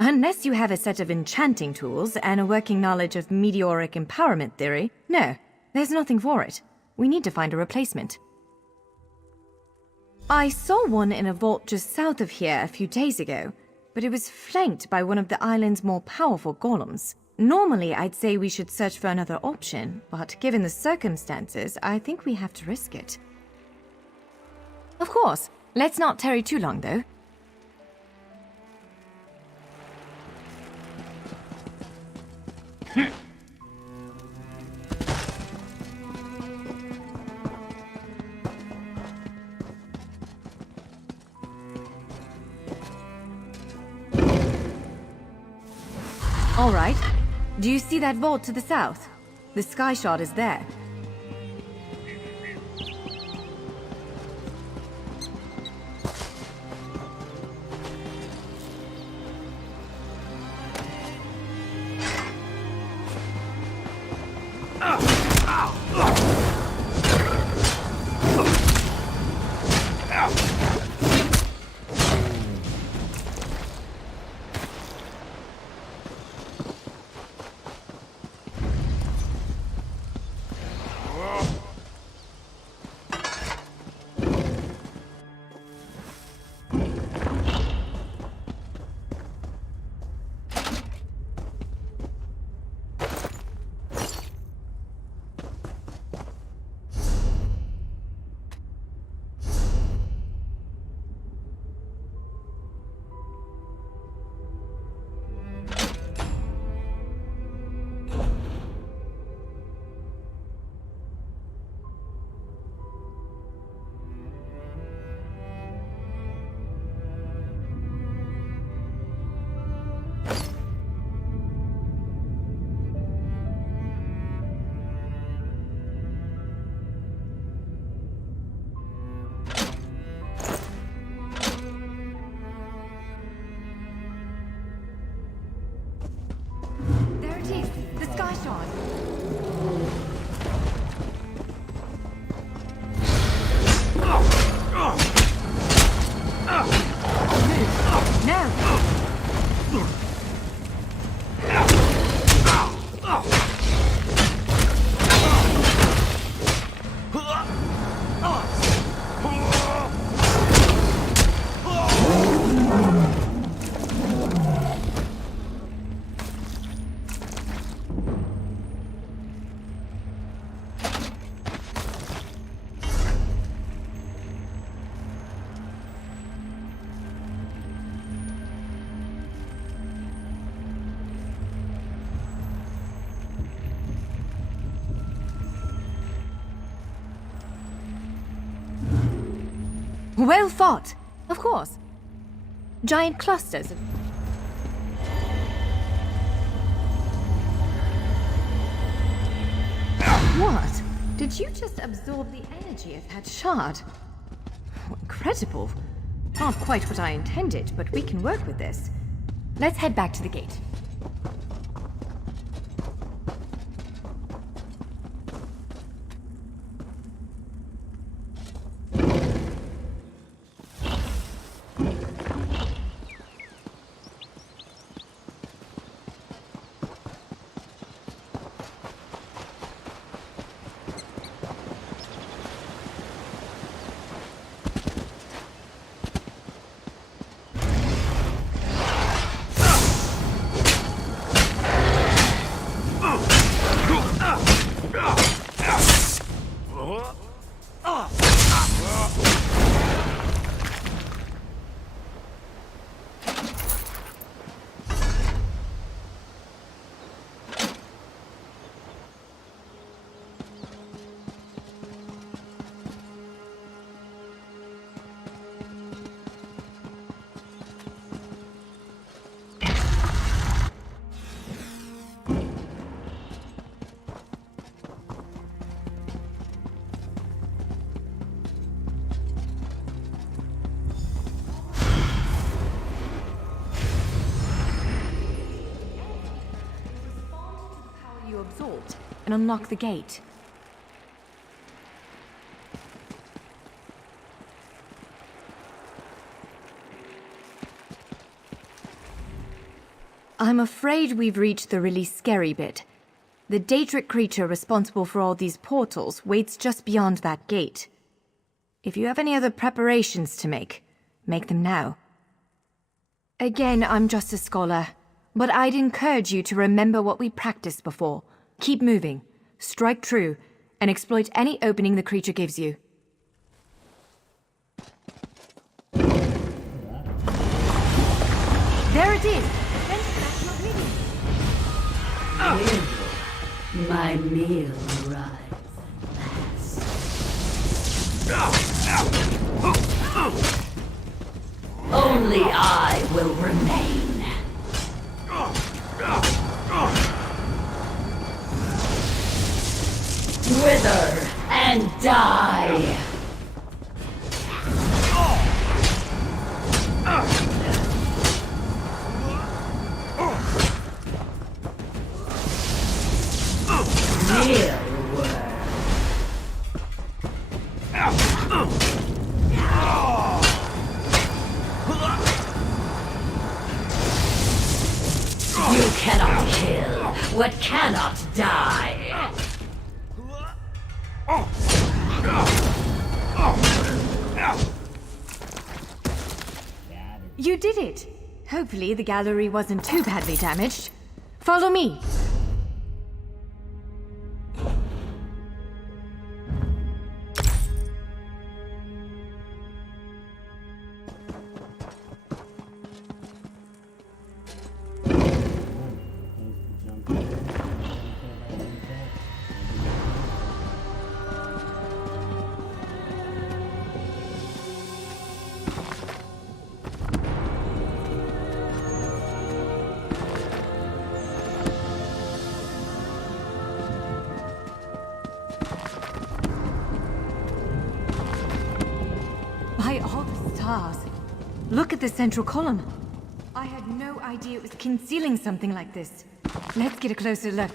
Unless you have a set of enchanting tools and a working knowledge of meteoric empowerment theory, no, there's nothing for it. We need to find a replacement. I saw one in a vault just south of here a few days ago, but it was flanked by one of the island's more powerful golems. Normally, I'd say we should search for another option, but given the circumstances, I think we have to risk it. Of course, let's not tarry too long, though. All right. Do you see that vault to the south? The sky shard is there. Well thought! Of course. Giant clusters of... What? Did you just absorb the energy of that shard? Incredible. Not quite what I intended, but we can work with this. Let's head back to the gate. Absorbed and unlock the gate. I'm afraid we've reached the really scary bit. The Daedric creature responsible for all these portals waits just beyond that gate. If you have any other preparations to make them now. Again, I'm just a scholar, but I'd encourage you to remember what we practiced before. Keep moving, strike true, and exploit any opening the creature gives you. There it is! My meal arrives last. Only I will remain. Wither and die. You cannot kill what cannot die. You did it! Hopefully the gallery wasn't too badly damaged. Follow me! By all the stars. Look at the central column. I had no idea it was concealing something like this. Let's get a closer look.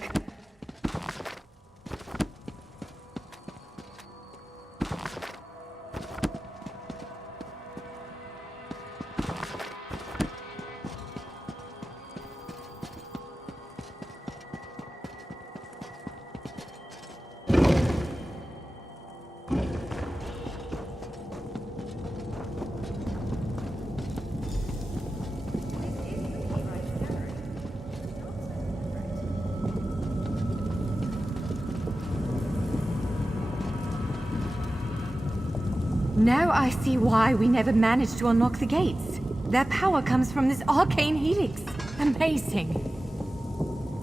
Now I see why we never managed to unlock the gates. Their power comes from this arcane helix. Amazing.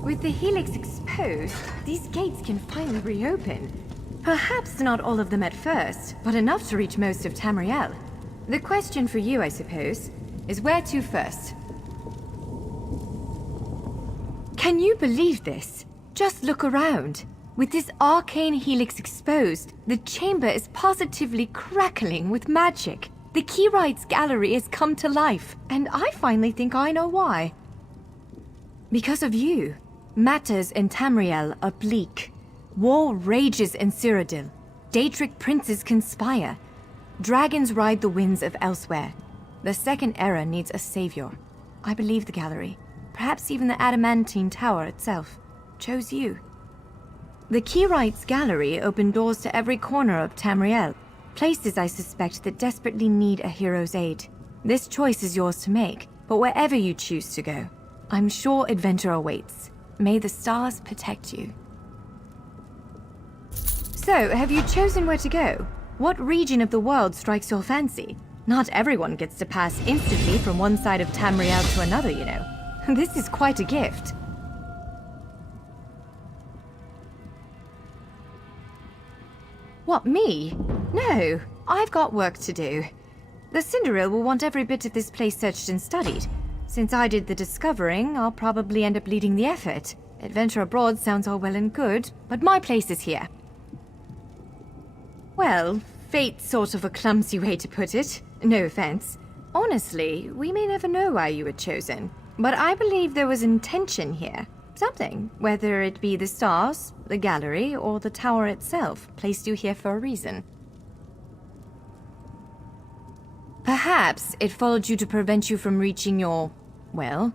With the helix exposed, these gates can finally reopen. Perhaps not all of them at first, but enough to reach most of Tamriel. The question for you, I suppose, is where to first? Can you believe this? Just look around. With this arcane helix exposed, the chamber is positively crackling with magic. The Keyrights Gallery has come to life, and I finally think I know why. Because of you. Matters in Tamriel are bleak. War rages in Cyrodiil. Daedric princes conspire. Dragons ride the winds of elsewhere. The Second Era needs a savior. I believe the Gallery, perhaps even the Adamantine Tower itself, chose you. The Keyrights Gallery opened doors to every corner of Tamriel, places I suspect that desperately need a hero's aid. This choice is yours to make, but wherever you choose to go, I'm sure adventure awaits. May the stars protect you. So, have you chosen where to go? What region of the world strikes your fancy? Not everyone gets to pass instantly from one side of Tamriel to another, you know. This is quite a gift. What, me? No, I've got work to do. The Cinderil will want every bit of this place searched and studied. Since I did the discovering, I'll probably end up leading the effort. Adventure abroad sounds all well and good, but my place is here. Well, fate's sort of a clumsy way to put it. No offense. Honestly, we may never know why you were chosen, but I believe there was intention here. Something, whether it be the stars, the gallery, or the tower itself, placed you here for a reason. Perhaps it followed you to prevent you from reaching your, well,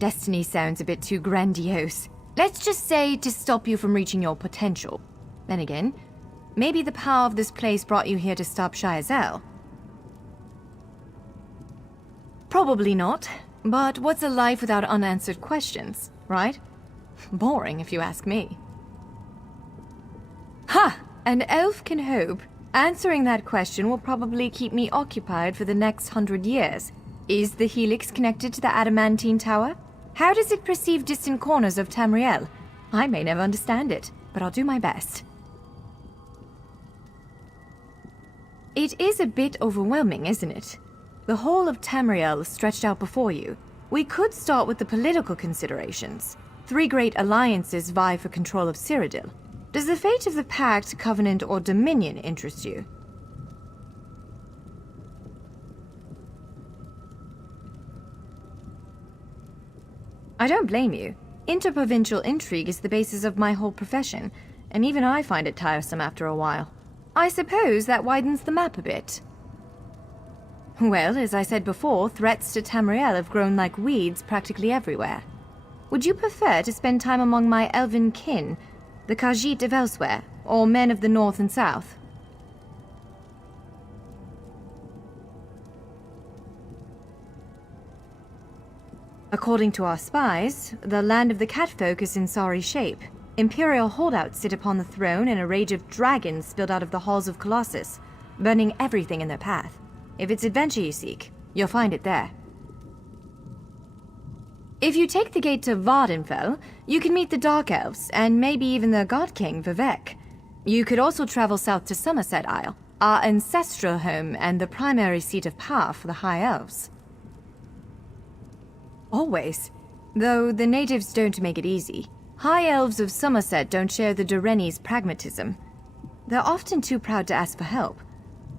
Destiny sounds a bit too grandiose. Let's just say to stop you from reaching your potential. Then again, maybe the power of this place brought you here to stop Shayazel. Probably not, but what's a life without unanswered questions, right? Boring, if you ask me. Ha! An elf can hope. Answering that question will probably keep me occupied for the next 100 years. Is the Helix connected to the Adamantine Tower? How does it perceive distant corners of Tamriel? I may never understand it, but I'll do my best. It is a bit overwhelming, isn't it? The whole of Tamriel stretched out before you. We could start with the political considerations. 3 great alliances vie for control of Cyrodiil. Does the fate of the Pact, Covenant, or Dominion interest you? I don't blame you. Interprovincial intrigue is the basis of my whole profession, and even I find it tiresome after a while. I suppose that widens the map a bit. Well, as I said before, threats to Tamriel have grown like weeds practically everywhere. Would you prefer to spend time among my elven kin, the Khajiit of elsewhere, or men of the north and south? According to our spies, the land of the catfolk is in sorry shape. Imperial holdouts sit upon the throne and a rage of dragons spilled out of the halls of Colossus, burning everything in their path. If it's adventure you seek, you'll find it there. If you take the gate to Vardenfell, you can meet the Dark Elves, and maybe even the God King, Vivek. You could also travel south to Somerset Isle, our ancestral home and the primary seat of power for the High Elves. Always. Though the natives don't make it easy. High Elves of Somerset don't share the Durrani's pragmatism. They're often too proud to ask for help.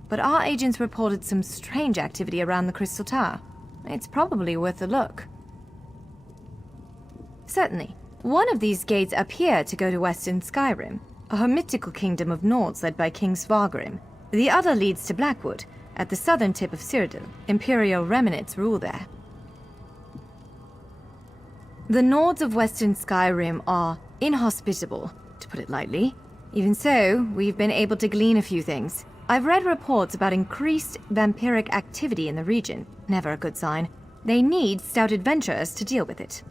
But our agents reported some strange activity around the Crystal Tower. It's probably worth a look. Certainly. One of these gates appear to go to Western Skyrim, a hermitical kingdom of Nords led by King Svargrim. The other leads to Blackwood, at the southern tip of Cyrodiil. Imperial remnants rule there. The Nords of Western Skyrim are inhospitable, to put it lightly. Even so, we've been able to glean a few things. I've read reports about increased vampiric activity in the region. Never a good sign. They need stout adventurers to deal with it.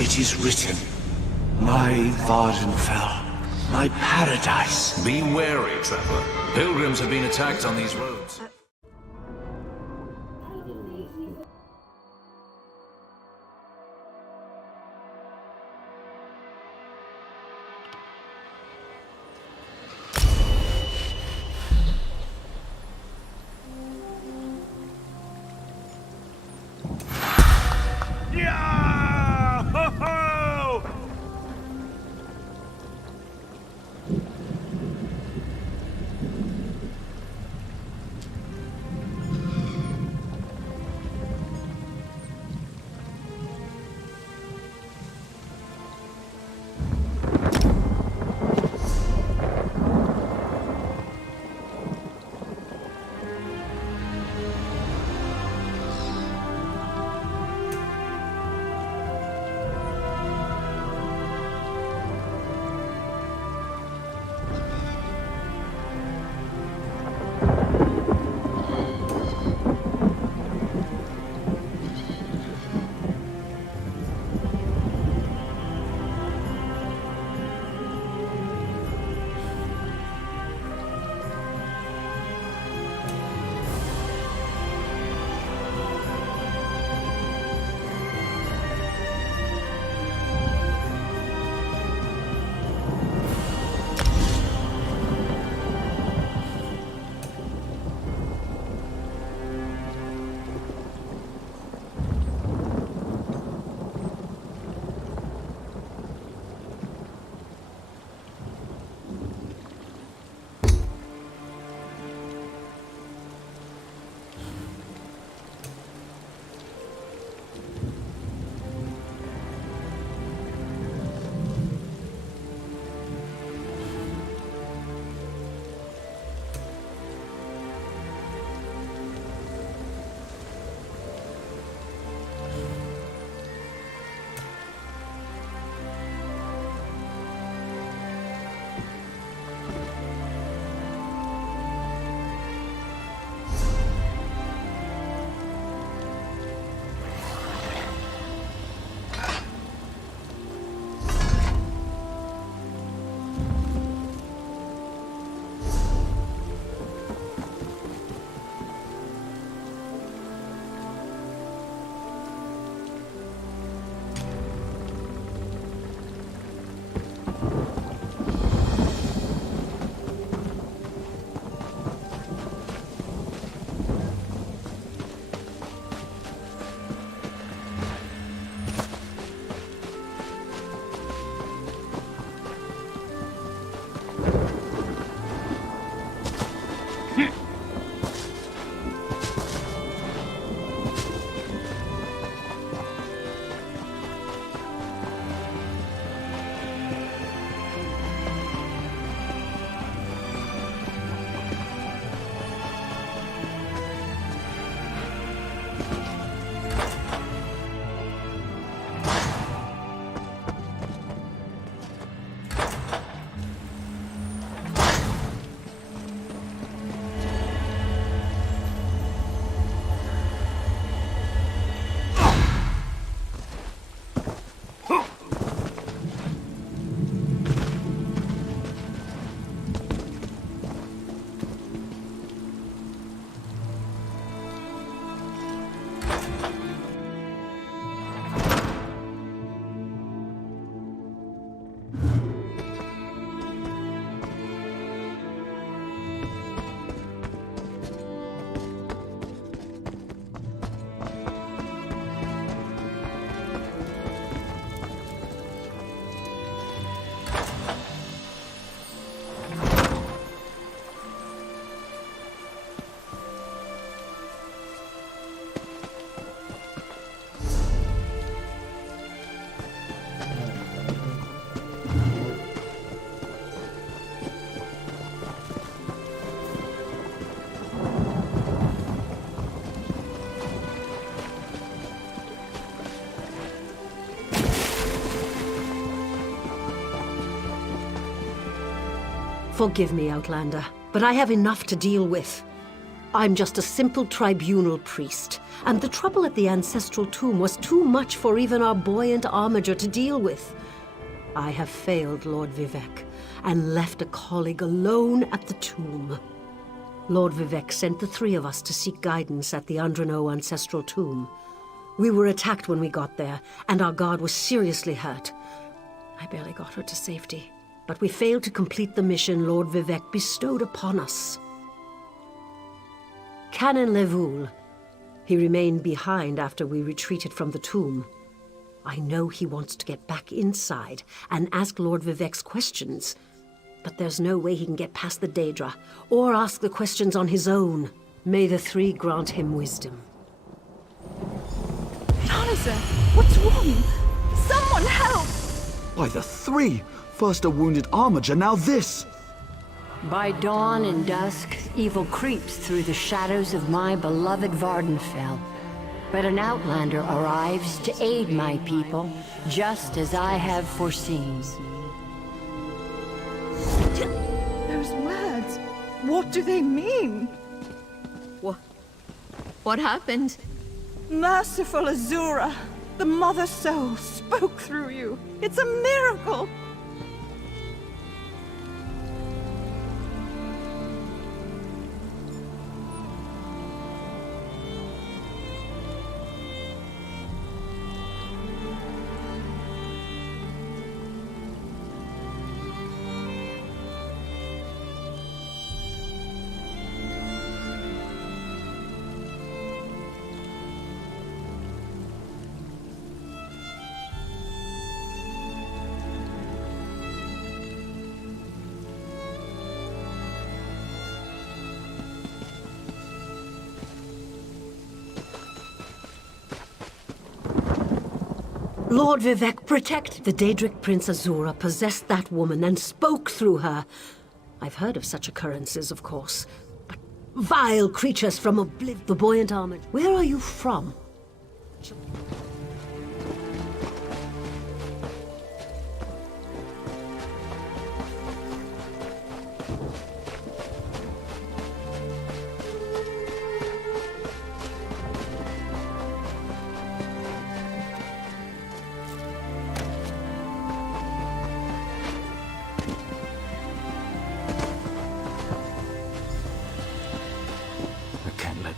It is written, my Vardenfell, my paradise. Be wary, Trevor. Pilgrims have been attacked on these roads. Forgive me, Outlander, but I have enough to deal with. I'm just a simple tribunal priest, and the trouble at the ancestral tomb was too much for even our buoyant armiger to deal with. I have failed Lord Vivec, and left a colleague alone at the tomb. Lord Vivec sent the three of us to seek guidance at the Andrano ancestral tomb. We were attacked when we got there, and our guard was seriously hurt. I barely got her to safety, but we failed to complete the mission Lord Vivec bestowed upon us. Canon Levoul. He remained behind after we retreated from the tomb. I know he wants to get back inside and ask Lord Vivec's questions, but there's no way he can get past the Daedra, or ask the questions on his own. May the three grant him wisdom. Talizer, what's wrong? Someone help! By the three! First a wounded armiger, now this! By dawn and dusk, evil creeps through the shadows of my beloved Vardenfell. But an outlander arrives to aid my people, just as I have foreseen. Those words, what do they mean? What happened? Merciful Azura, the Mother Soul spoke through you. It's a miracle! Lord Vivec, protect! The Daedric Prince Azura possessed that woman and spoke through her. I've heard of such occurrences, of course. But vile creatures from the buoyant armor. Where are you from?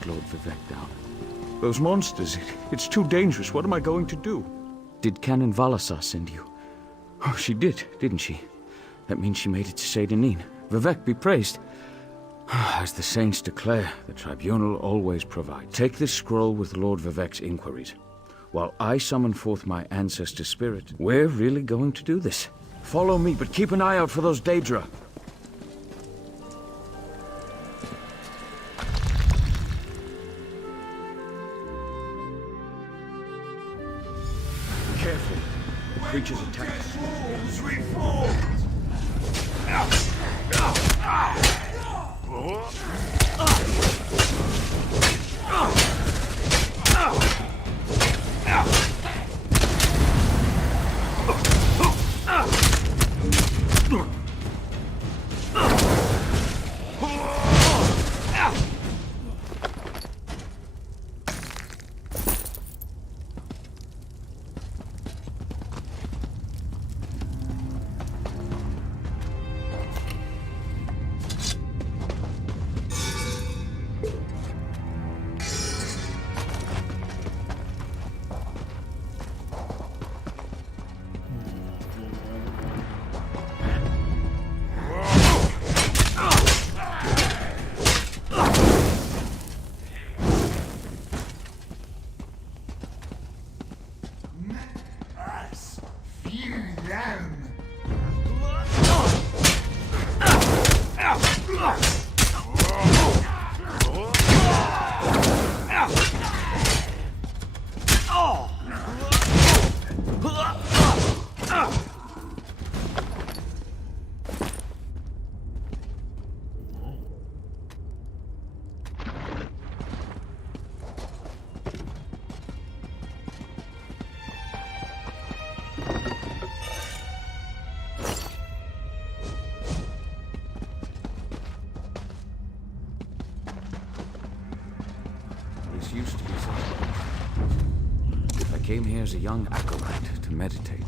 Lord Vivec down. Those monsters, it's too dangerous. What am I going to do? Did Canon Valasar send you? Oh, she did, didn't she? That means she made it to Saint Denis. Vivec be praised. As the saints declare, the tribunal always provides. Take this scroll with Lord Vivec's inquiries. While I summon forth my ancestor spirit, we're really going to do this. Follow me, but keep an eye out for those Daedra. Careful. The creatures attack us. This used to be such a... I came here as a young acolyte to meditate.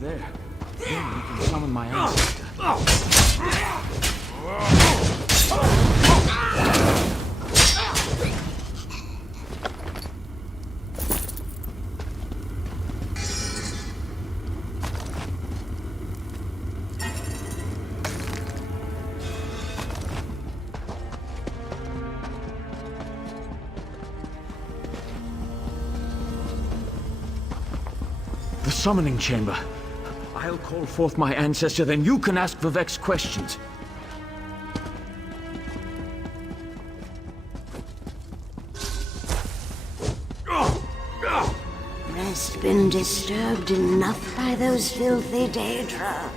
There. Then we can summon my ancestor. The summoning chamber. I'll call forth my ancestor, then you can ask Vivec's questions. Rest been disturbed enough by those filthy Daedra?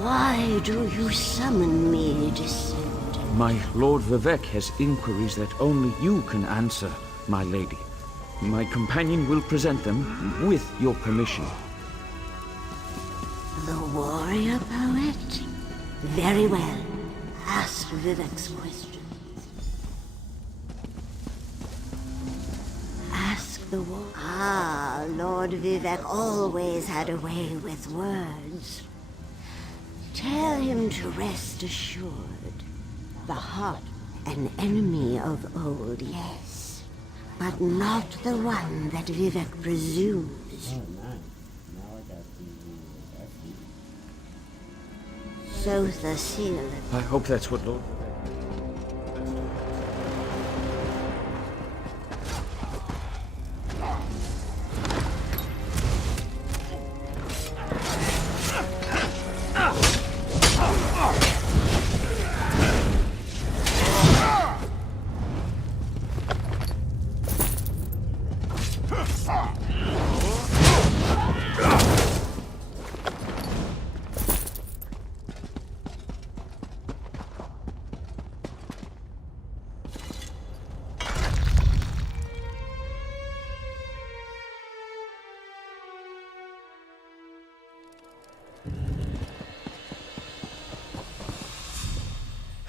Why do you summon me, Descendant? My Lord Vivec has inquiries that only you can answer, my lady. My companion will present them with your permission. The warrior poet? Very well. Ask Vivec's questions. Ask the war. Ah, Lord Vivec always had a way with words. Tell him to rest assured. The heart, an enemy of old, yes. But not the one that Vivec presumes. Sotha Seal. I hope that's what Lord...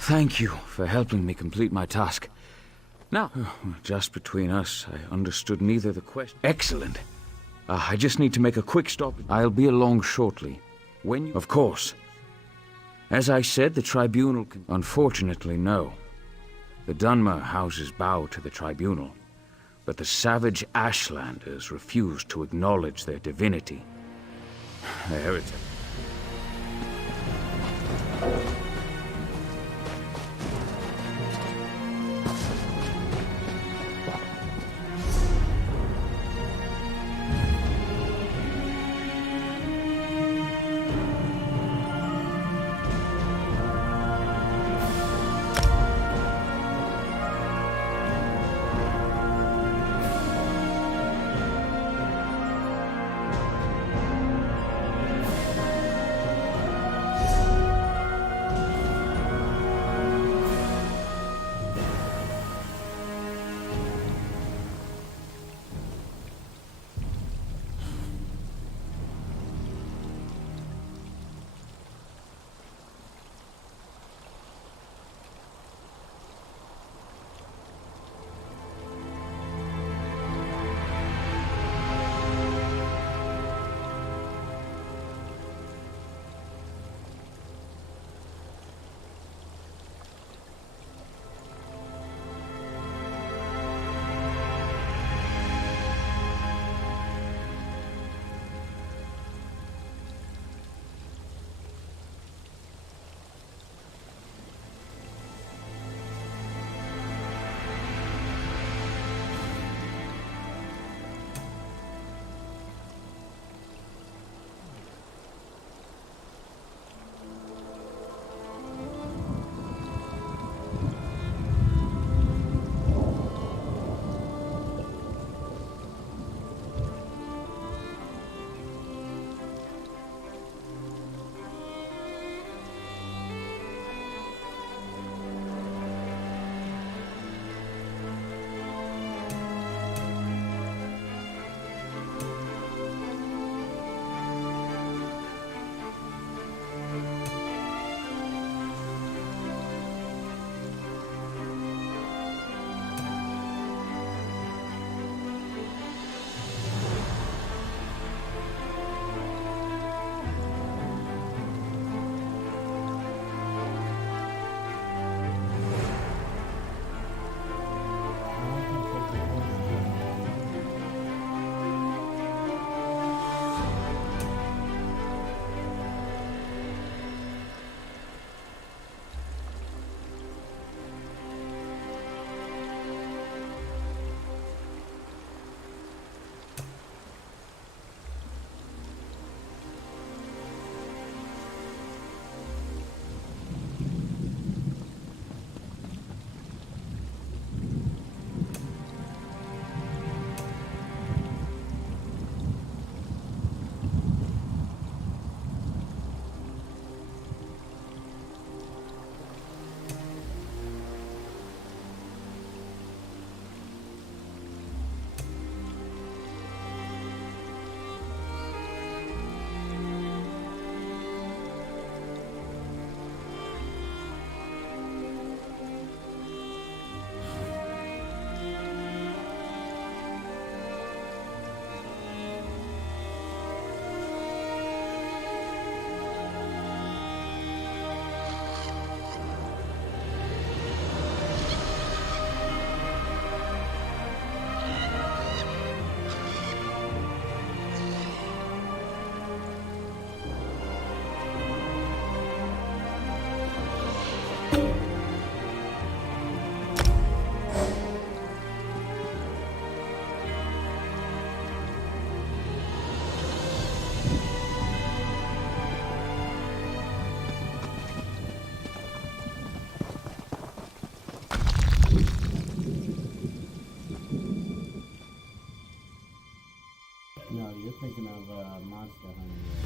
Thank you for helping me complete my task. Now, just between us, I understood neither the question... Excellent! I just need to make a quick stop. I'll be along shortly. When you... Of course. As I said, the Tribunal can... Unfortunately, no. The Dunmer houses bow to the Tribunal, but the savage Ashlanders refuse to acknowledge their divinity. A heretic. No, you're thinking of Monster Hunter.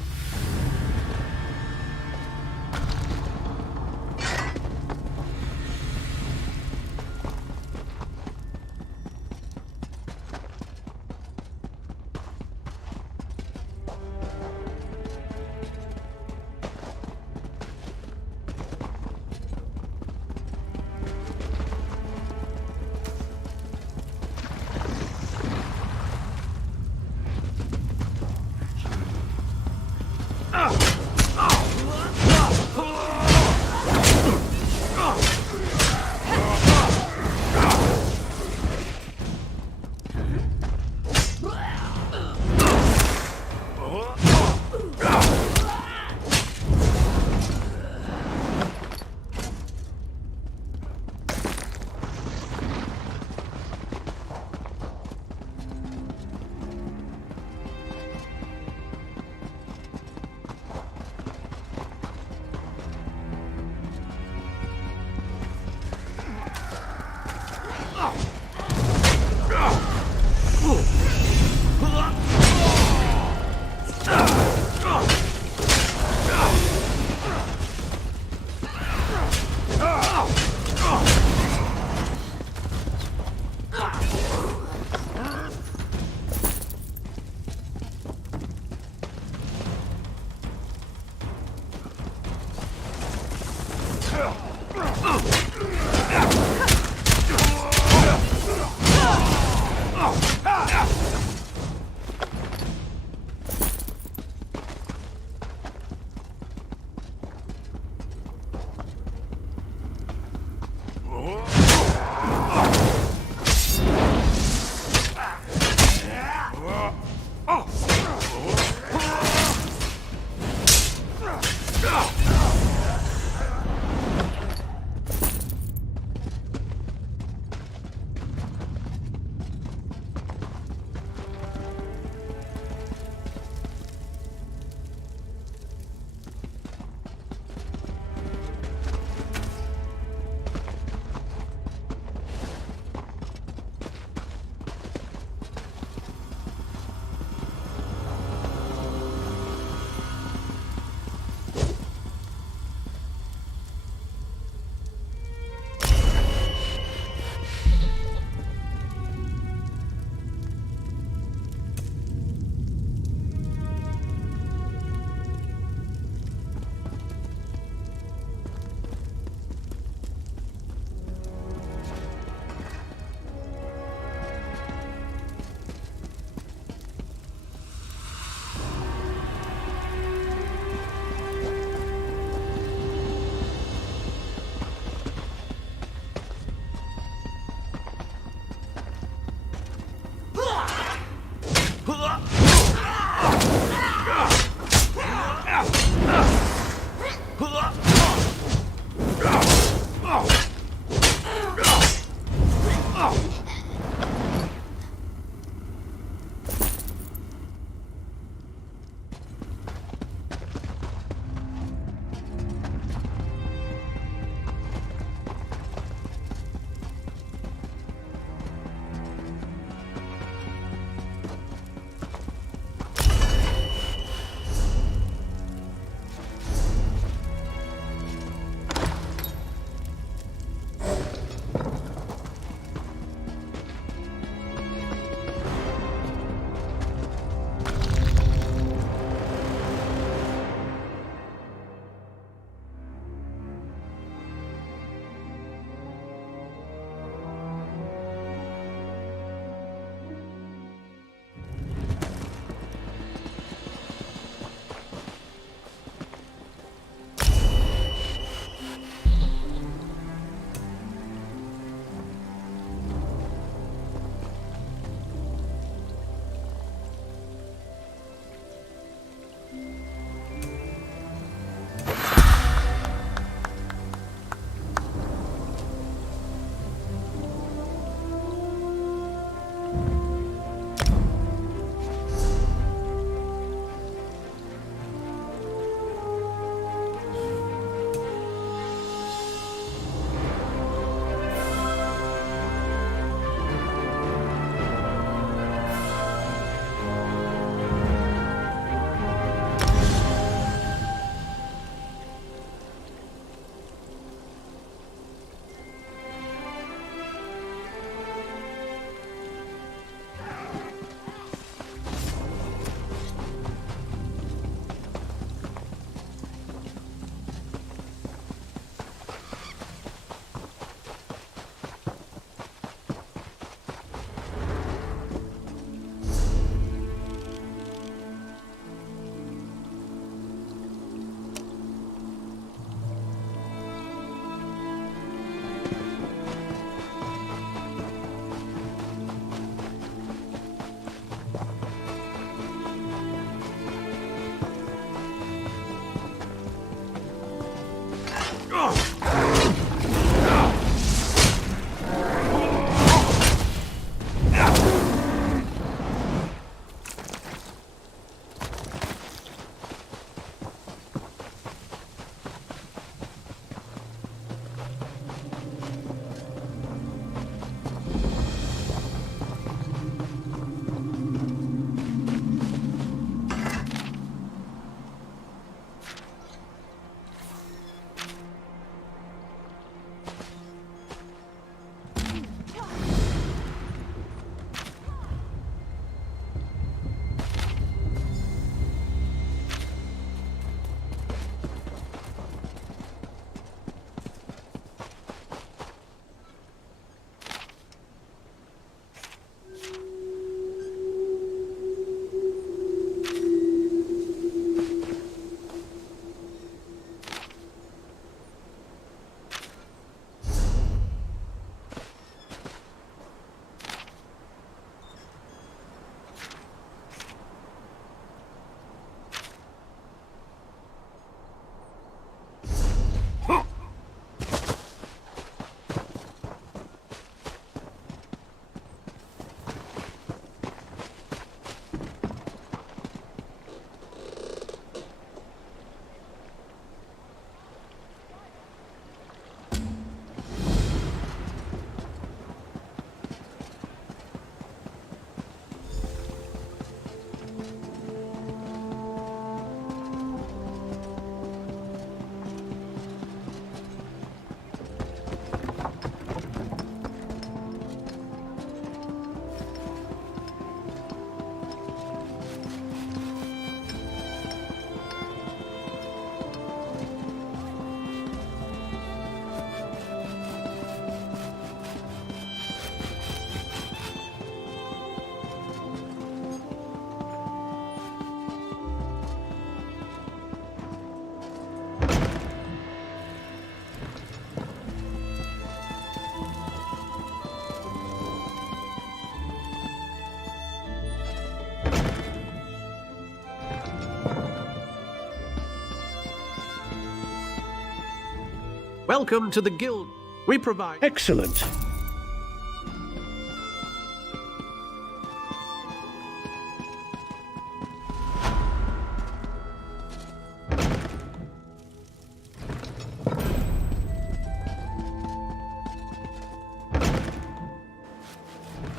Welcome to the guild. We provide... Excellent.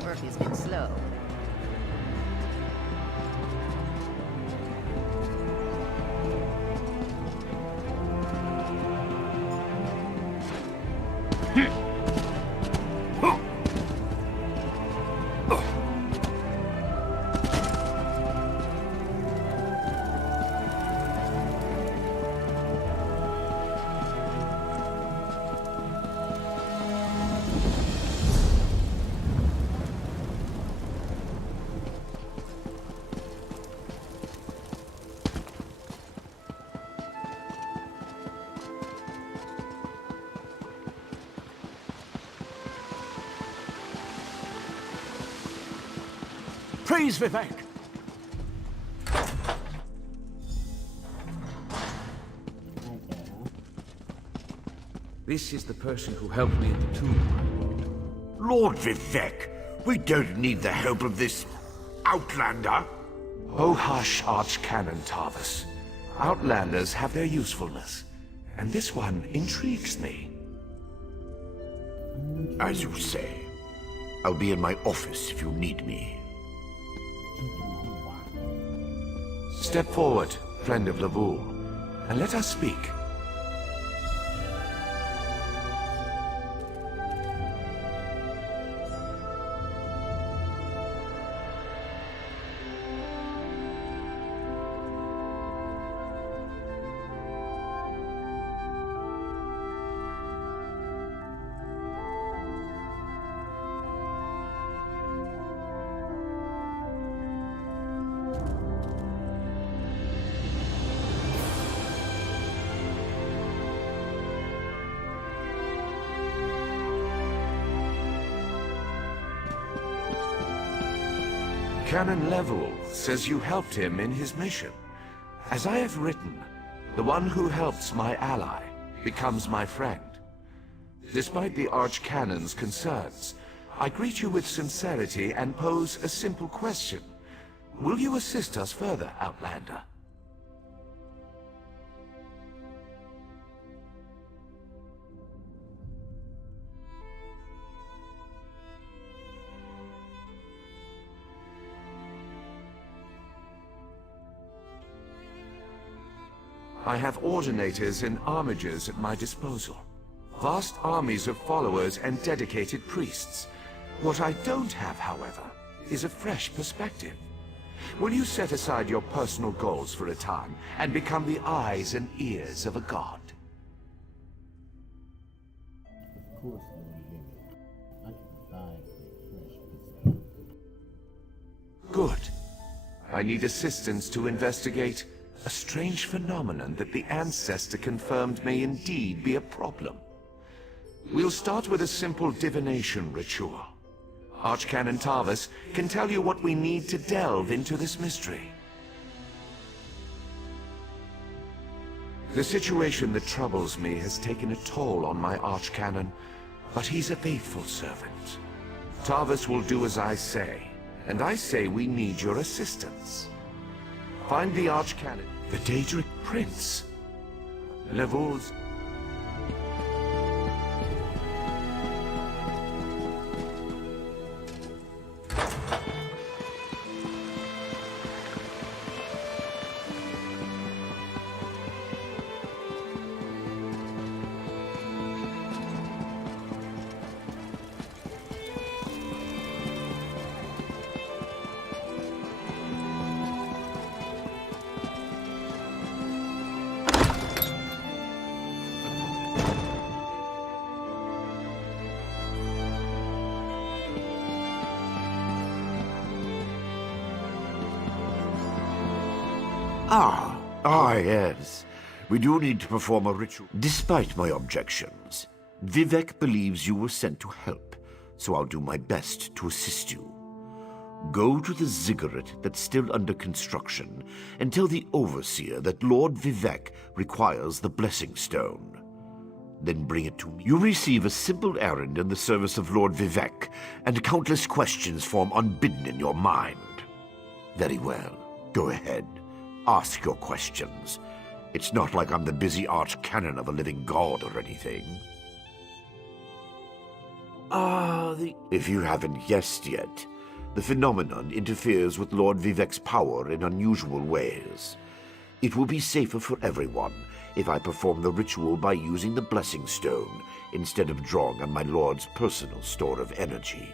Work has been slow. Praise Vivek! This is the person who helped me at the tomb. Lord Vivek, we don't need the help of this outlander. Oh hush, Archcanon Tarvis. Outlanders have their usefulness, and this one intrigues me. As you say. I'll be in my office if you need me. Step forward, friend of Lavul, and let us speak. Canon Level says you helped him in his mission. As I have written, the one who helps my ally becomes my friend. Despite the Archcanon's concerns, I greet you with sincerity and pose a simple question. Will you assist us further, Outlander? I have ordinators and armigers at my disposal. Vast armies of followers and dedicated priests. What I don't have, however, is a fresh perspective. Will you set aside your personal goals for a time and become the eyes and ears of a god? Of course, Lord Vivian. I can provide a fresh perspective. Good. I need assistance to investigate a strange phenomenon that the Ancestor confirmed may indeed be a problem. We'll start with a simple divination ritual. Archcanon Tarvis can tell you what we need to delve into this mystery. The situation that troubles me has taken a toll on my Archcanon, but he's a faithful servant. Tarvis will do as I say, and I say we need your assistance. Find the Archcanon, the Daedric Prince. Levul's... Yes. We do need to perform a ritual. Despite my objections, Vivek believes you were sent to help, so I'll do my best to assist you. Go to the ziggurat that's still under construction and tell the Overseer that Lord Vivek requires the Blessing Stone. Then bring it to me. You receive a simple errand in the service of Lord Vivec, and countless questions form unbidden in your mind. Very well. Go ahead. Ask your questions. It's not like I'm the busy archcanon of a living god or anything. If you haven't guessed yet, the phenomenon interferes with Lord Vivec's power in unusual ways. It will be safer for everyone if I perform the ritual by using the Blessing Stone instead of drawing on my lord's personal store of energy.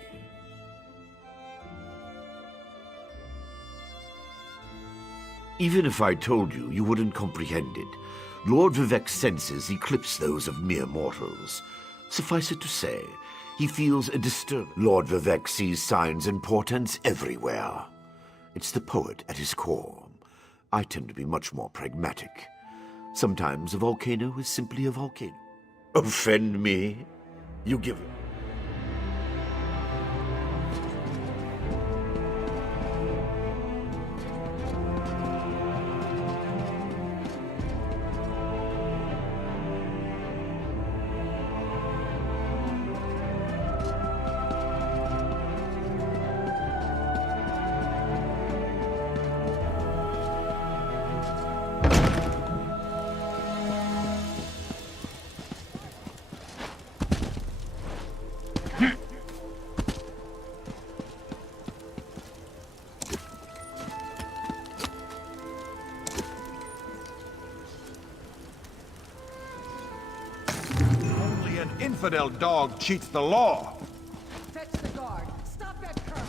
Even if I told you, you wouldn't comprehend it. Lord Vivec's senses eclipse those of mere mortals. Suffice it to say, he feels a disturbance. Lord Vivec sees signs and portents everywhere. It's the poet at his core. I tend to be much more pragmatic. Sometimes a volcano is simply a volcano. Offend me? You give it. Infidel dog cheats the law. Fetch the guard. Stop that cur.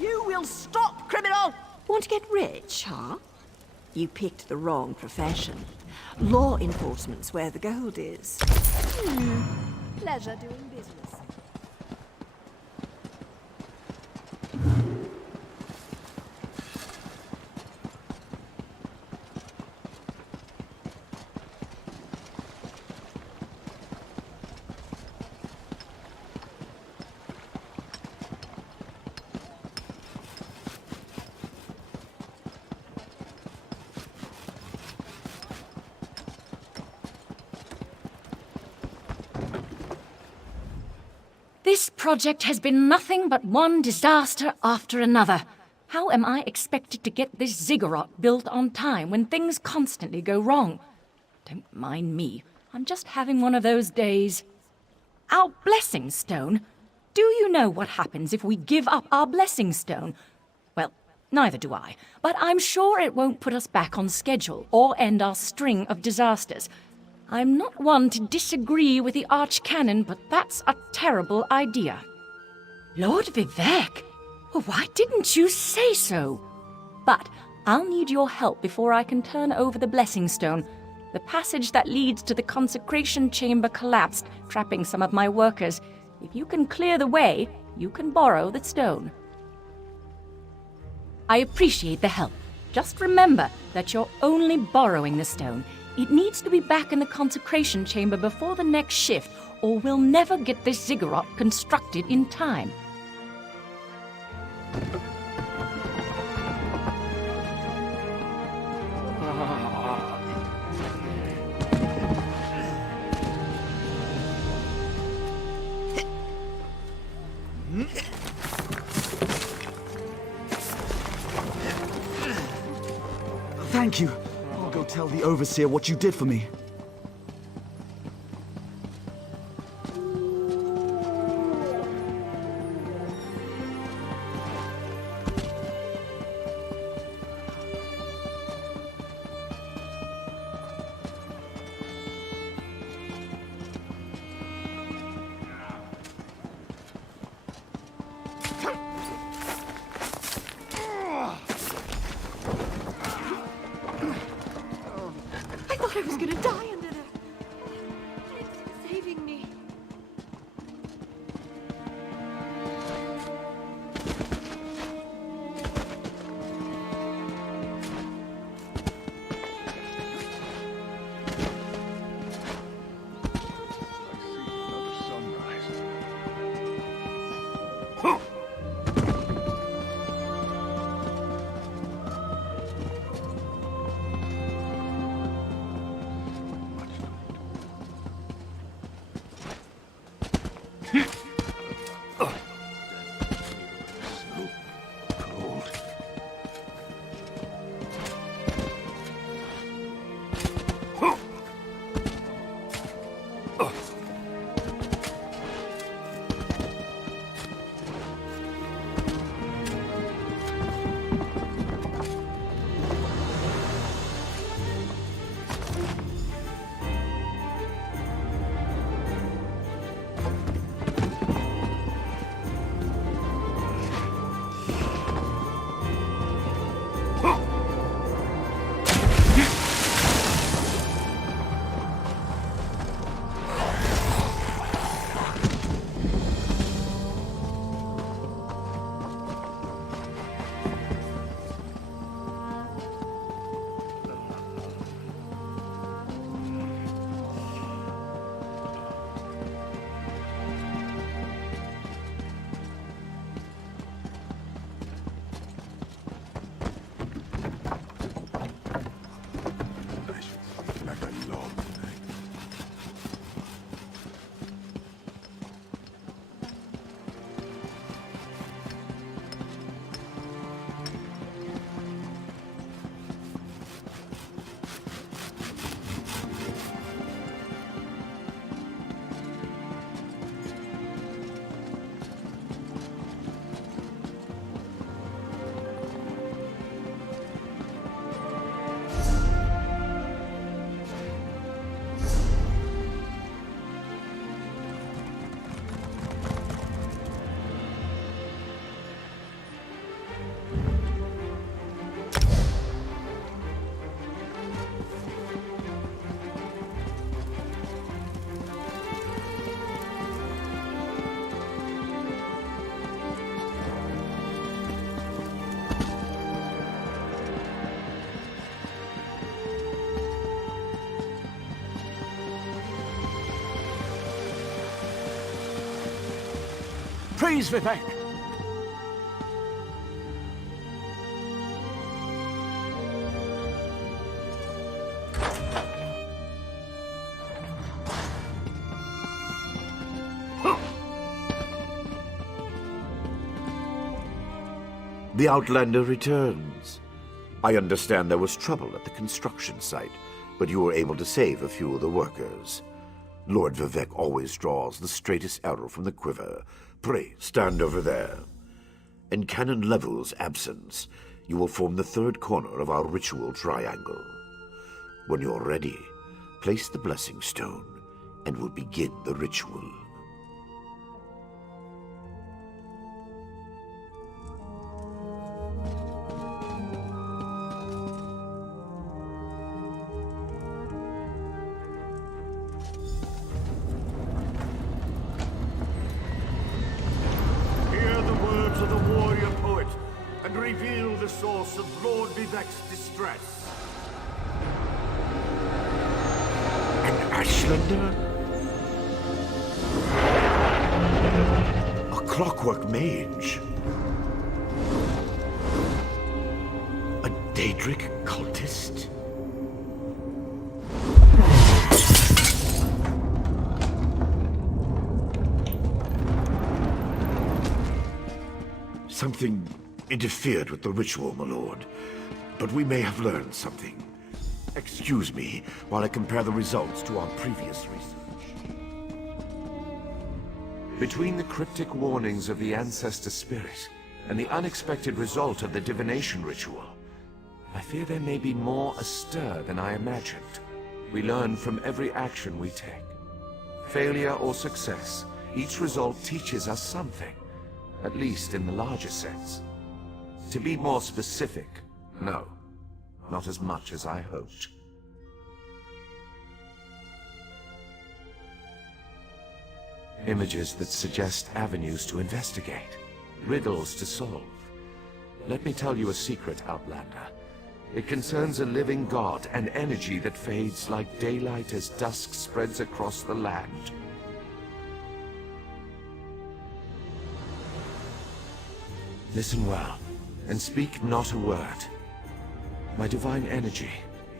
You will stop, criminal! Want to get rich, huh? You picked the wrong profession. Law enforcement's where the gold is. Pleasure doing business. This project has been nothing but one disaster after another. How am I expected to get this ziggurat built on time when things constantly go wrong? Don't mind me. I'm just having one of those days. Our blessing stone? Do you know what happens if we give up our blessing stone? Well, neither do I. But I'm sure it won't put us back on schedule or end our string of disasters. I'm not one to disagree with the Archcanon, but that's a terrible idea. Lord Vivec? Well, why didn't you say so? But I'll need your help before I can turn over the Blessing Stone. The passage that leads to the consecration chamber collapsed, trapping some of my workers. If you can clear the way, you can borrow the stone. I appreciate the help. Just remember that you're only borrowing the stone. It needs to be back in the consecration chamber before the next shift, or we'll never get this ziggurat constructed in time. Thank you. I'll go tell the Overseer what you did for me. I thought I was gonna die. Praise Vivek! The Outlander returns. I understand there was trouble at the construction site, but you were able to save a few of the workers. Lord Vivek always draws the straightest arrow from the quiver. Pray, stand over there. In Canon Level's absence, you will form the third corner of our ritual triangle. When you're ready, place the blessing stone, and we'll begin the ritual. Source of Lord Vivek's distress. An Ashlander? A clockwork mage? A Daedric cultist? Something interfered with the ritual, my lord. But we may have learned something. Excuse me while I compare the results to our previous research. Between the cryptic warnings of the Ancestor Spirit and the unexpected result of the divination ritual, I fear there may be more astir than I imagined. We learn from every action we take. Failure or success, each result teaches us something, at least in the larger sense. To be more specific, no, not as much as I hoped. Images that suggest avenues to investigate, riddles to solve. Let me tell you a secret, Outlander. It concerns a living god, an energy that fades like daylight as dusk spreads across the land. Listen well, and speak not a word. My divine energy,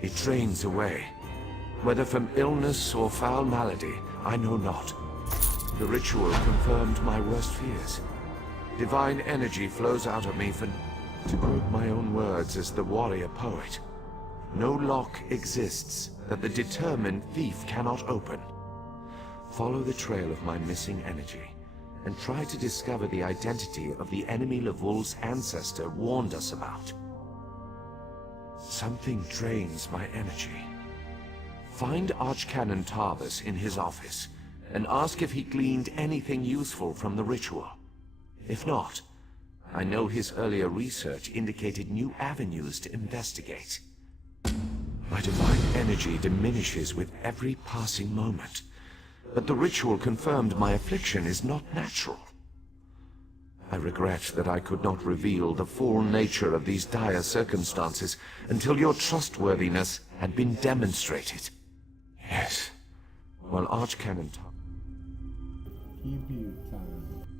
it drains away. Whether from illness or foul malady, I know not. The ritual confirmed my worst fears. Divine energy flows out of me for, to quote my own words as the warrior poet, no lock exists that the determined thief cannot open. Follow the trail of my missing energy, and try to discover the identity of the enemy Levul's ancestor warned us about. Something drains my energy. Find Archcanon Tarvus in his office, and ask if he gleaned anything useful from the ritual. If not, I know his earlier research indicated new avenues to investigate. My divine energy diminishes with every passing moment, but the ritual confirmed my affliction is not natural. I regret that I could not reveal the full nature of these dire circumstances until your trustworthiness had been demonstrated. Yes, while Archcanon Give you time.